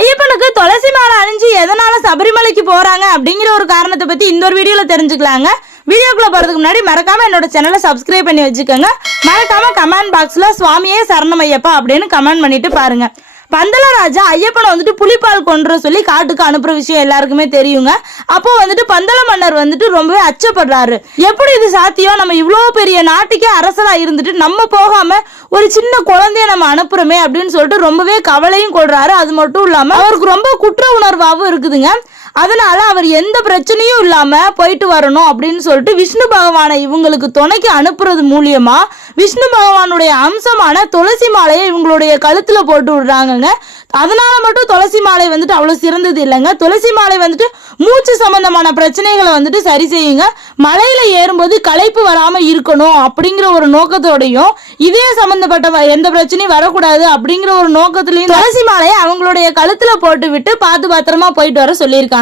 ஐயப்பனுக்கு துளசி மாலை அணிஞ்சு எதனால சபரிமலைக்கு போறாங்க அப்படிங்கிற ஒரு காரணத்தை பத்தி இந்த ஒரு வீடியோல தெரிஞ்சுக்கலாங்க. வீடியோக்குள்ள போறதுக்கு முன்னாடி மறக்காம என்னோட சேனலை சப்ஸ்கிரைப் பண்ணி வச்சுக்கோங்க. மறக்காம கமெண்ட் பாக்ஸ்ல சுவாமியே சரணம் ஐயப்பா அப்படின்னு கமெண்ட் பண்ணிட்டு பாருங்க. பந்தல ராஜா ஐயப்பனை வந்துட்டு புலிப்பால் கொன்ற சொல்லி காட்டுக்கு அனுப்புற விஷயம் எல்லாருக்குமே தெரியுங்க. அப்போ வந்துட்டு பந்தல மன்னர் வந்துட்டு ரொம்பவே அச்சப்படுறாரு. எப்படி இது சாத்தியம், நம்ம இவ்வளோ பெரிய நாட்டுக்கே அரசரா இருந்துட்டு நம்ம போகாம ஒரு சின்ன குழந்தைய நம்ம அனுப்புறோமே அப்படின்னு சொல்லிட்டு ரொம்பவே கவலையும் கொள்றாரு. அது மட்டும் இல்லாம அவருக்கு ரொம்ப குற்ற உணர்வாகவும் இருக்குதுங்க. அதனால அவர் எந்த பிரச்சனையும் இல்லாம போயிட்டு வரணும் அப்படின்னு சொல்லிட்டு விஷ்ணு பகவானை இவங்களுக்கு துணைக்கு அனுப்புறது மூலியமா விஷ்ணு பகவானுடைய அம்சமான துளசி மாலையை இவங்களுடைய கழுத்துல போட்டு விடுறாங்கங்க. அதனால மட்டும் துளசி மாலை வந்துட்டு அவ்வளவு சிறந்தது இல்லைங்க. துளசி மாலை வந்துட்டு மூச்சு சம்பந்தமான பிரச்சனைகளை வந்துட்டு சரி செய்யுங்க. மலையில ஏறும்போது களைப்பு வராம இருக்கணும் அப்படிங்கிற ஒரு நோக்கத்தோடையும் இதே சம்பந்தப்பட்ட எந்த பிரச்சனையும் வரக்கூடாது அப்படிங்கிற ஒரு நோக்கத்திலையும் துளசி மாலையை அவங்களுடைய கழுத்துல போட்டு விட்டு பார்த்து பத்திரமா போயிட்டு வர சொல்லியிருக்காங்க.